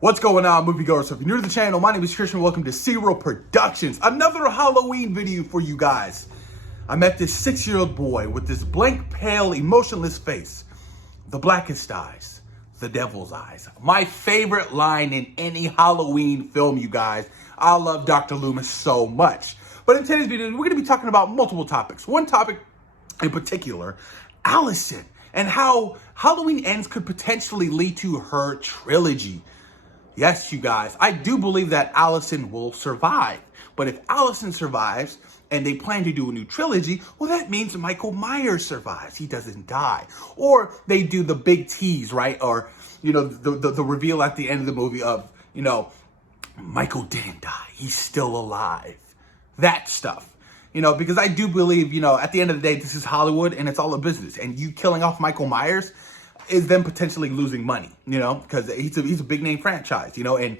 What's going on, moviegoers? So if you're new to the channel, my name is Christian. Welcome to Serial Productions, another Halloween video for you guys. I met this 6-year-old boy with this blank, pale, emotionless face, the blackest eyes, the devil's eyes. My favorite line in any Halloween film, you guys. I love Dr. Loomis so much. But in today's video, we're going to be talking about multiple topics. One topic in particular, Allyson, and how Halloween Ends could potentially lead to her trilogy. Yes, you guys, I do believe that Allyson will survive. But if Allyson survives and they plan to do a new trilogy, well, that means Michael Myers survives. He doesn't die. Or they do the big tease, right? Or, you know, the reveal at the end of the movie of, you know, Michael didn't die. He's still alive. That stuff. You know, because I do believe, you know, at the end of the day, this is Hollywood and it's all a business. And you killing off Michael Myers is them potentially losing money, you know, because he's a big name franchise, you know, and,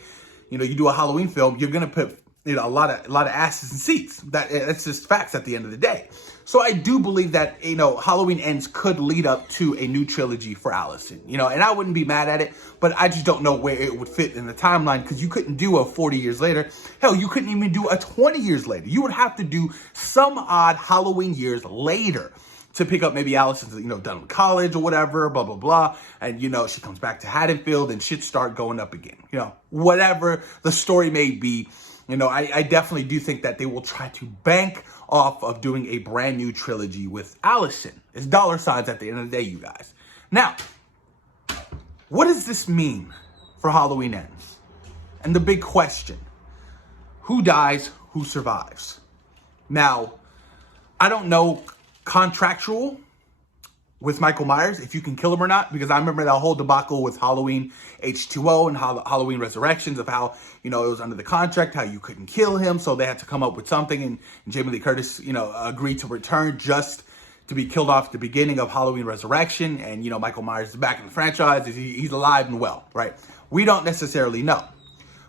you know, you do a Halloween film, you're going to put, you know, a lot of asses in seats. That's just facts at the end of the day. So I do believe that, you know, Halloween Ends could lead up to a new trilogy for Allyson, you know, and I wouldn't be mad at it, but I just don't know where it would fit in the timeline, because you couldn't do a 40 years later. Hell, you couldn't even do a 20 years later. You would have to do some odd Halloween years later to pick up maybe Allyson's, you know, done with college or whatever, blah, blah, blah. And, you know, she comes back to Haddonfield and shit start going up again. You know, whatever the story may be, you know, I definitely do think that they will try to bank off of doing a brand new trilogy with Allyson. It's dollar signs at the end of the day, you guys. Now, what does this mean for Halloween Ends? And the big question, who dies, who survives? Now, I don't know contractual with Michael Myers, if you can kill him or not, because I remember that whole debacle with Halloween H2O and Halloween Resurrections of how, you know, it was under the contract, how you couldn't kill him, so they had to come up with something, and Jamie Lee Curtis, you know, agreed to return just to be killed off at the beginning of Halloween Resurrection, and, you know, Michael Myers is back in the franchise, he's alive and well, right? We don't necessarily know,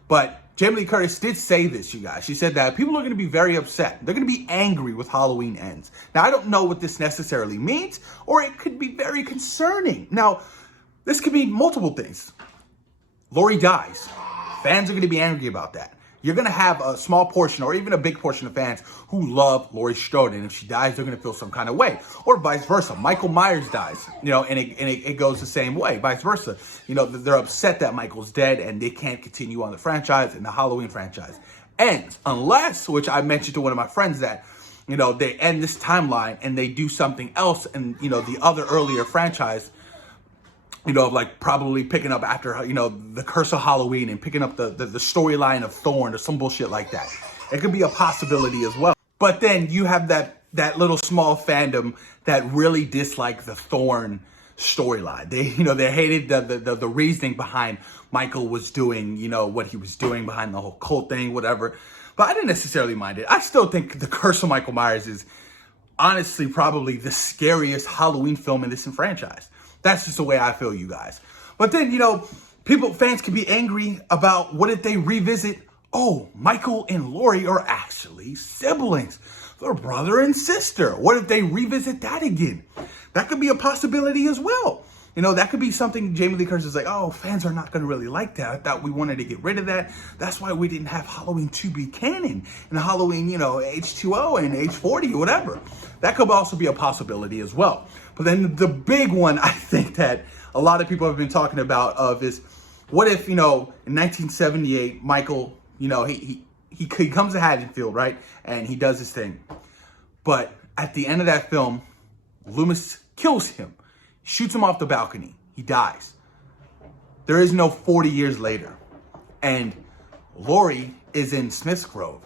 but Jamie Lee Curtis did say this, you guys. She said that people are going to be very upset. They're going to be angry with Halloween Ends. Now, I don't know what this necessarily means, or it could be very concerning. Now, this could mean multiple things. Laurie dies. Fans are going to be angry about that. You're going to have a small portion or even a big portion of fans who love Laurie Strode, and if she dies, they're going to feel some kind of way. Or vice versa. Michael Myers dies, you know, and it goes the same way. Vice versa. You know, they're upset that Michael's dead and they can't continue on the franchise, and the Halloween franchise ends. Unless, which I mentioned to one of my friends, that, you know, they end this timeline and they do something else, and, you know, the other earlier franchise, you know, like probably picking up after, you know, the Curse of Halloween and picking up the storyline of Thorn or some bullshit like that. It could be a possibility as well. But then you have that little small fandom that really dislike the Thorn storyline. They, you know, they hated the reasoning behind Michael was doing, you know, what he was doing behind the whole cult thing, whatever. But I didn't necessarily mind it. I still think the Curse of Michael Myers is honestly probably the scariest Halloween film in this franchise. That's just the way I feel, you guys. But then, you know, fans can be angry about what if they revisit, oh, Michael and Laurie are actually siblings. They're brother and sister. What if they revisit that again? That could be a possibility as well. You know, that could be something Jamie Lee Curtis is like, oh, fans are not going to really like that. I thought we wanted to get rid of that. That's why we didn't have Halloween 2 be canon and Halloween, you know, H2O and H40 or whatever. That could also be a possibility as well. But then the big one I think that a lot of people have been talking about is, what if, you know, in 1978, Michael, you know, he comes to Haddonfield, right? And he does his thing. But at the end of that film, Loomis kills him, shoots him off the balcony. He dies. There is no 40 years later. And Laurie is in Smith's Grove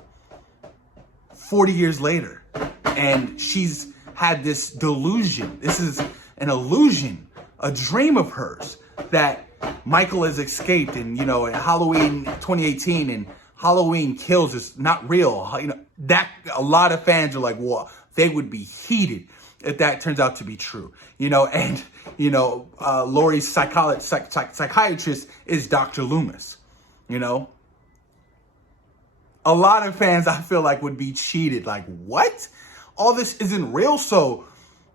40 years later. And she's had this delusion. This is an illusion, a dream of hers that Michael has escaped, and, you know, in Halloween 2018 and Halloween Kills is not real. You know, that a lot of fans are like, well, they would be heated if that turns out to be true. You know, and, you know, Laurie's psychiatrist is Dr. Loomis, you know. A lot of fans, I feel like, would be cheated. Like, what? All this isn't real, so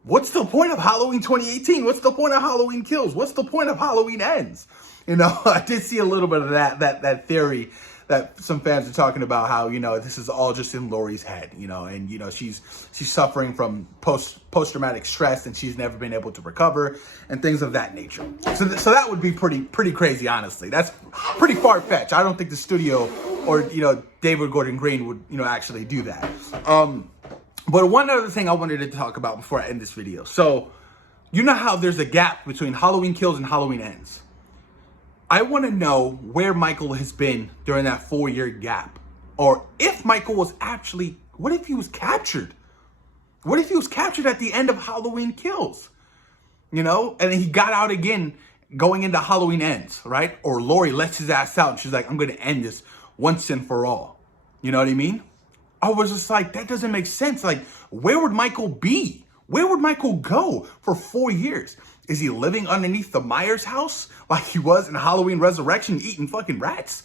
what's the point of Halloween 2018? What's the point of Halloween Kills? What's the point of Halloween Ends? You know, I did see a little bit of that theory that some fans are talking about, how, you know, this is all just in Laurie's head, you know, and, you know, she's suffering from post-traumatic stress, and she's never been able to recover and things of that nature. So that would be pretty crazy, honestly. That's pretty far-fetched. I don't think the studio or, you know, David Gordon Green would, you know, actually do that. But one other thing I wanted to talk about before I end this video. So, you know how there's a gap between Halloween Kills and Halloween Ends? I want to know where Michael has been during that 4-year gap. Or if Michael was actually, what if he was captured? What if he was captured at the end of Halloween Kills? You know, and then he got out again going into Halloween Ends, right? Or Laurie lets his ass out and she's like, I'm going to end this once and for all. You know what I mean? I was just like, that doesn't make sense. Like, where would Michael be? Where would Michael go for 4 years? Is he living underneath the Myers house like he was in Halloween Resurrection, eating fucking rats?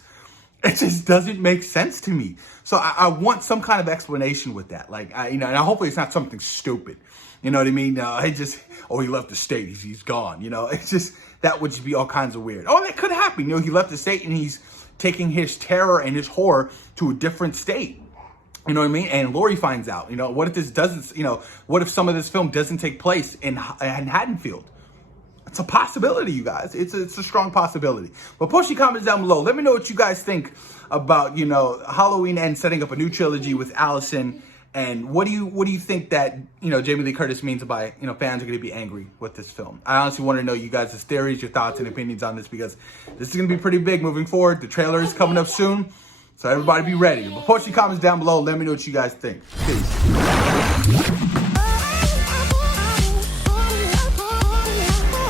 It just doesn't make sense to me. So I want some kind of explanation with that. Like, you know, and hopefully it's not something stupid. You know what I mean? He left the state. He's gone. You know, it's just, that would just be all kinds of weird. Oh, that could happen. You know, he left the state and he's taking his terror and his horror to a different state. You know what I mean? And Laurie finds out, you know, what if this doesn't, you know, what if some of this film doesn't take place in Haddonfield? It's a possibility, you guys. It's a strong possibility. But post your comments down below. Let me know what you guys think about, you know, Halloween Ends setting up a new trilogy with Allyson. And what do you think that, you know, Jamie Lee Curtis means by, you know, fans are going to be angry with this film? I honestly want to know you guys' theories, your thoughts and opinions on this, because this is going to be pretty big moving forward. The trailer is coming up soon, so everybody be ready. But post your comments down below. Let me know what you guys think. Peace.